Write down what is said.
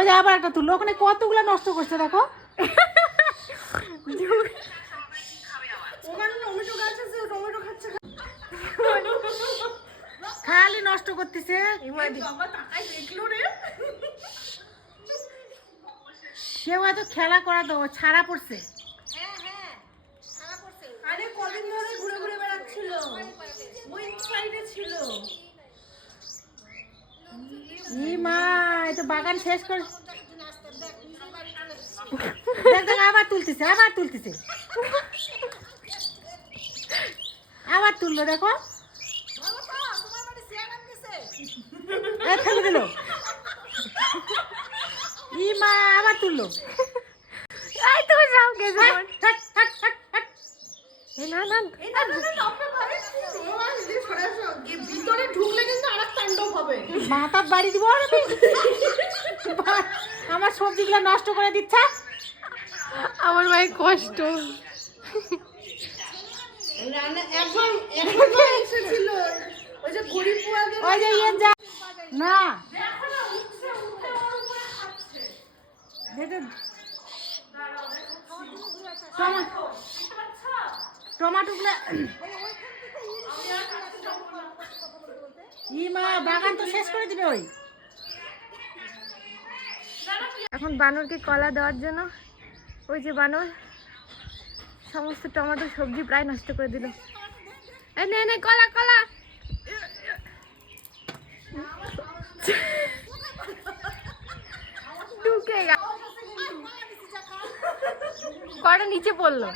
ওই যে আবার একটা তুললো, ওখানে কতগুলো নষ্ট করছে দেখো। খালি নষ্ট করতেছে। সেও এত খেলা করা তো ছাড়া পড়ছে। আরে কদিন ধরে ঘুরে ঘুরে বেড়াচ্ছিল, ওই সাইডে ছিল। ই মা, এই তো বাগান শেষ করে। দেখ দেখ, আবার তুলতেছে, আবার তুলতেছে, আবার তুললো দেখো। ফেলে দিল। ই মা, আবার তুললো। ভিতরে ঢুকলে কিন্তু আরেক তাণ্ডব হবে। মাথার বাড়ি দিব। আমার সবজিগুলো নষ্ট করে দিচ্ছে। আমার মায়ের কষ্ট। একবার এসেছিল ওই যে গরিবপুর আগে, ওই যে ইয়ে যা না টমাটোগুলো। ই মা, বাগান তো শেষ করে দিবে ওই। এখন বানরকে কলা দেওয়ার জন্য ওই যে বানর সমস্ত টমেটো সবজি প্রায় নষ্ট করে দিল। এই নে নে কলা কলা। ঢুকে কটা নিচে পড়লো।